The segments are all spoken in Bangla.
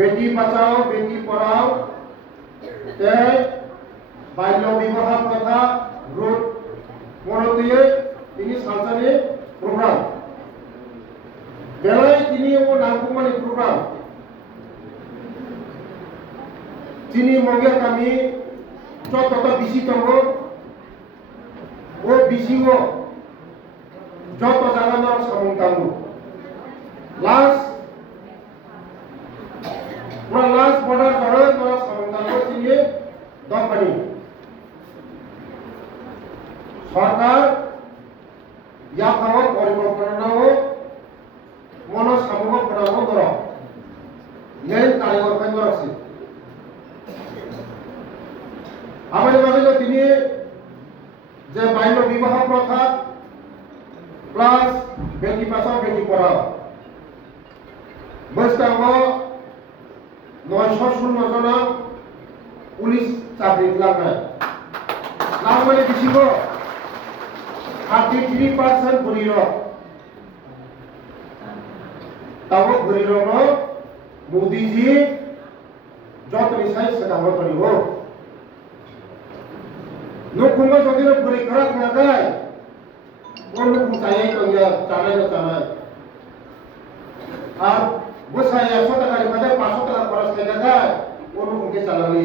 বেটি বাঁচাও বেটি পড়াও বাল্য বিবাহ কথা রোধ মনোতে তিনি সালসানি প্রোগ্রাম বেলায় তিনি ও নামকুমানি প্রোগ্রাম তিনি মঙ্গিয়া কামি যতটা বেশি দङ ও বিসিও যত জায়গা সামন্তামু লাস্ট বর্ডার করে তোরা সামন্তামু তিনি দপানি সরকার ইয়া খাওয়া পরিকল্পনাও মন সামগ্র প্রণাম ধর নেই কারিগর কেন্দ্র আছে আমাদের ভাবে তিনি যে বাল্য বিবাহ প্রথা প্লাস বেটি বাঁচাও বেটি পড়াও বৈষ্ণব 916 জন পুলিশ চাকরি লাগায় লাগালে বেশিব 33% ঘুরিল তাও ঘুরিল মোদীজি যত নিশাই সেটা হতনিব নকুঙ্গ যদি ঘুরি খারাপ না দেয় কোন রকম চাই তো চালাই না চালাই আর বসায় 100 টাকার বাদে 500 টাকা খরচ করে দেয় কোন রকম কে চালালি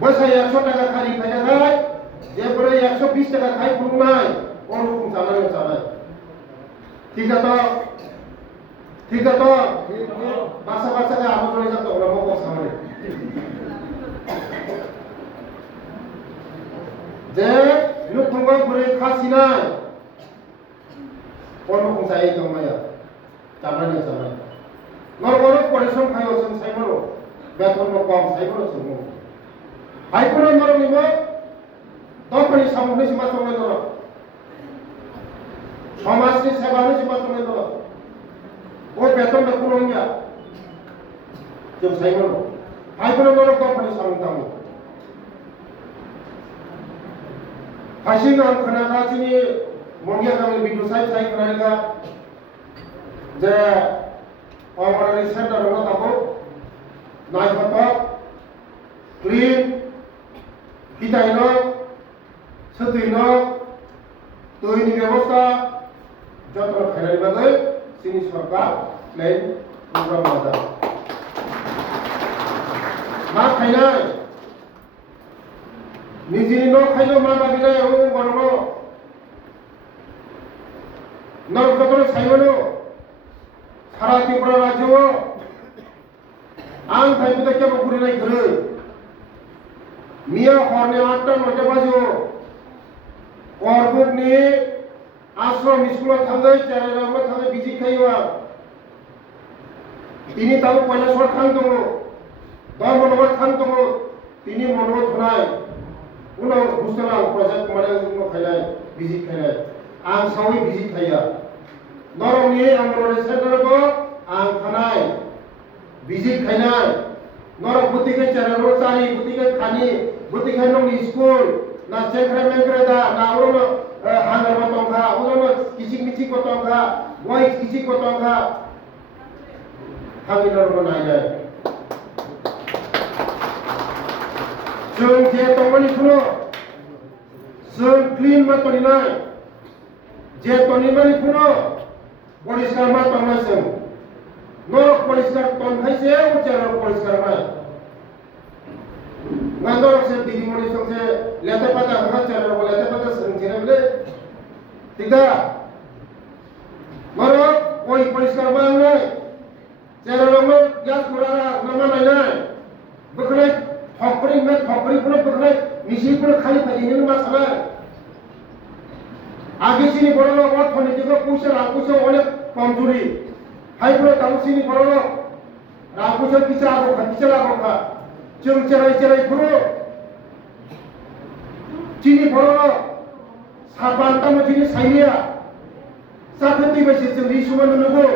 বসায় 100 টাকা খালি ফেলে দেয় যে পরে 120 টাকা খাই কোন নাই কোন রকম চালাই না চালাই ঠিক আছে বাসা বাসাকে আলোচনা যাতে ওরা মত সামনে যে লুকুঙ্গ ঘুরে খাসিনাই কোন রকম চাই দমায়া চালানি চালাই নরবর পরিশ্রম খাইও जों সাইবলো বেতন কম সাইবলো जों হাইকোর্ট নরম নিব তখনই সামনে সীমা চলে দল সমাজনি সেবানি সীমা চলে দল ও বেতন কোনো নিয়া जों সাইবলো হাইকোর্ট নরম তখনই সামনে हासिंग आं खोनागासिनो मंगिया गामि बिदु साइ खोनागा जे अंगनवाड़ी सेन्टार दङ दाबो नायफाथ क्लिन हिदायन सतैन दैनि व्यवस्था जतन खायनाय बागै जोंनि सरकार नै प्रग्राम लादों मा खायनाय निजिनि न' खायनो मा बागिनाय गरनो नरकतन साइबनो सारा त्रिपुरा राज्यो आं फाइबो केबो गुरिनाय घरै मिया हरनि 8टा 9टा बाजियो करबुकनि आश्रम स्कुलाव थाङै चेरारावबो थाङै बिजित खायो तिनि ताबो কৈলাসর थां दङ धर्मनगर थां दङ तिनि मनोबो थुनाय उनाव बुस्थुला प्रजेक्ट माने उनाव खायनाय बिजित खायनाय आं सावै बिजित खाया नरमनि अंगनवाड़ी सेन्टारबो आं थानाय बिजित खायनाय नरम बुतिके चेरारो चारि बुतिके खानि बुतिके नंनि स्कुल ना सेक्रे मेक्रे दा ना उनो हांगार बतंखा उनो किसिक मिसिक बतंखा गय किसिक बतंखा हागिनरबो नायनाय जों जे तंगनि खुनो जों क्लिन मा तनिनाय जे तनिमानि खुनो परिष्कार मा तंनाय जों नरक परिष्कार तनखायसे उचार परिष्कार मा नंदरक से दिदिमणि संसे लेते पाता हरा चार लेते पाता संजेने बले तिगा नरक कोई परिष्कार मा नै चेरालंनो ग्यास कुरारा नामा नायनाय बखनाय ठकरी पुनो बखनाय मिसि पुनो खाली फाजिनो मा साना आगेसिनि बरनो अर्थनीतिको पैसा राखुसो अनेक कमजोरी हाइपुनो तामुसिनि बरनो राखुसो किसा लागोखा जों चेराय पुनो चिनि बरनो साबान्तामो चिनि साइनिया साखति बायसे जों रिसुमान नुगो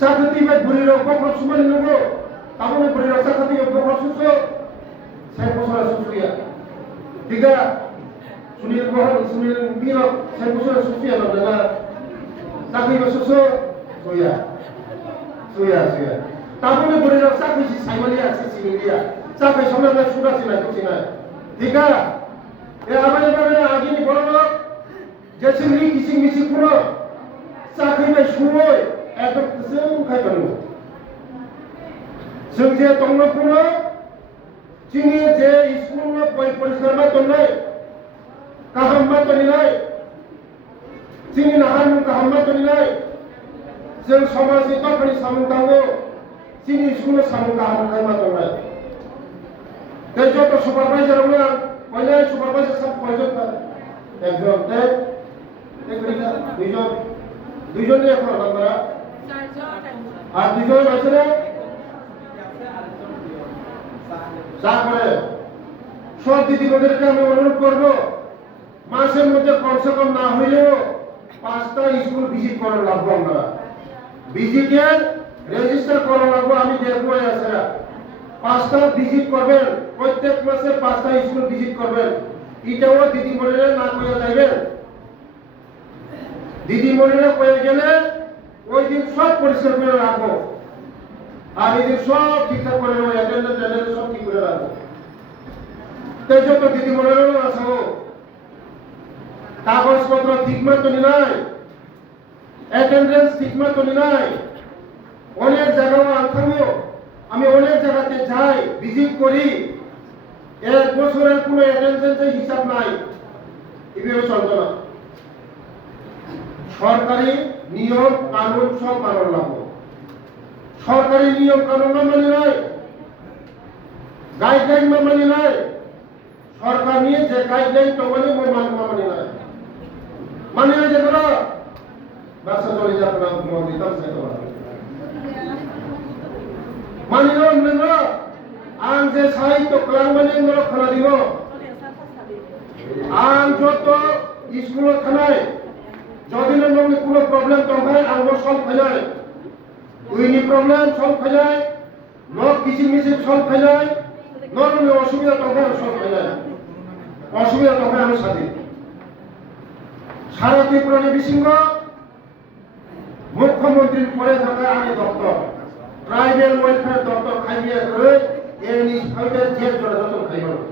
साखति बाय बुरिरो बखर सुमान नुगो तामुनि बुरिरो साखति बखर सुसो saya pusara susuya tiga sunil biro saya pusara susuya adalah tapi susu soya suya tabune bore ra sa kusi saimali ase sinilia sa kai samna na suda sina kusina ঠিক আছে এ আমাদের বারে আগে নি বড় লোক যে সিংরি কিসিং মিসি পুরো চাকরি নাই শুয় এত जों খাইবানো जों যে দংনো পুরো जोंनि যে স্কুল পরিষ্কার মা দंनाय गाहाम मा दंनाय जोंनि नाहान गाहाम मा दंनाय जों समाजनि तफानि सामोन दावो जोंनि स्कुल सामोन गाहाम खाय मा दंनाय তে যত সুপারভাইজার আমরা পয়লা সুপারভাইজার সব কয়জন একজন তে দুইজন এখন আমরা আর দুইজন আছে না তারপরে সব দিদিমণিদেরকে আমি অনুরোধ করব মাসের মধ্যে কমসে কম না হইলেও 5টা স্কুল ভিজিট করার লাগবে আমরা ভিজিটের রেজিস্টার করা লাগবে আমি দেখবো আছে 5টা ভিজিট করবেন প্রত্যেক মাসে 5টা স্কুল ভিজিট করবেন এটাও দিদিমণিরা না কইয়া যাইবেন দিদিমণিরা কইয়া গেলে ওই দিন সব পরিষ্কার করে রাখবো আর এই দিন সব ঠিকঠাক করে রাখবো অ্যাটেন্ডেন্স সব ঠিক করে রাখবো তাই যত দিদিমণিরা আছে কাগজপত্র ঠিক মতো নাই অ্যাটেন্ডেন্স ঠিক মতো নাই অনেক জায়গায় আনথামো আমি অনেক জায়গাতে যাই ভিজিট করি এক বছরের কোনো অ্যাটেন্ডেন্সের হিসাব নাই এভাবে চলবে না সরকারি নিয়ম কানুন সব মানন লাগবে সরকারি নিয়ম কানুন না মানি নাই গাইডলাইন না মানি নাই সরকার নিয়ে যে গাইডলাইন তো মানি নাই মানি নাই যেগুলো ব্যবসা চলে যাবে না দিতাম সেটা मानिनो नोङो आं जे साहित्य खालामनानै नोङो खोनादों आं जत स्कुलाव थानाय যদি नोंनि কোনো प्रब्लेम दंखाय आंबो सल्व खालाय उइनि प्रब्लेम सल्व खालाय न किसिम मिसिम सल्व खालाय नोंनि असुबिदा दंखाय सल्व खालाय असुबिदा दंखाय आं साथि सारा त्रिपुरानि बिसिंग मुख्यमंत्री परे थानाय आंनि दफ्तर ट्राइबल वेलफेयर दफ्तर खाइए करे एनि फाइटर जेट जरा जतन खाइबानो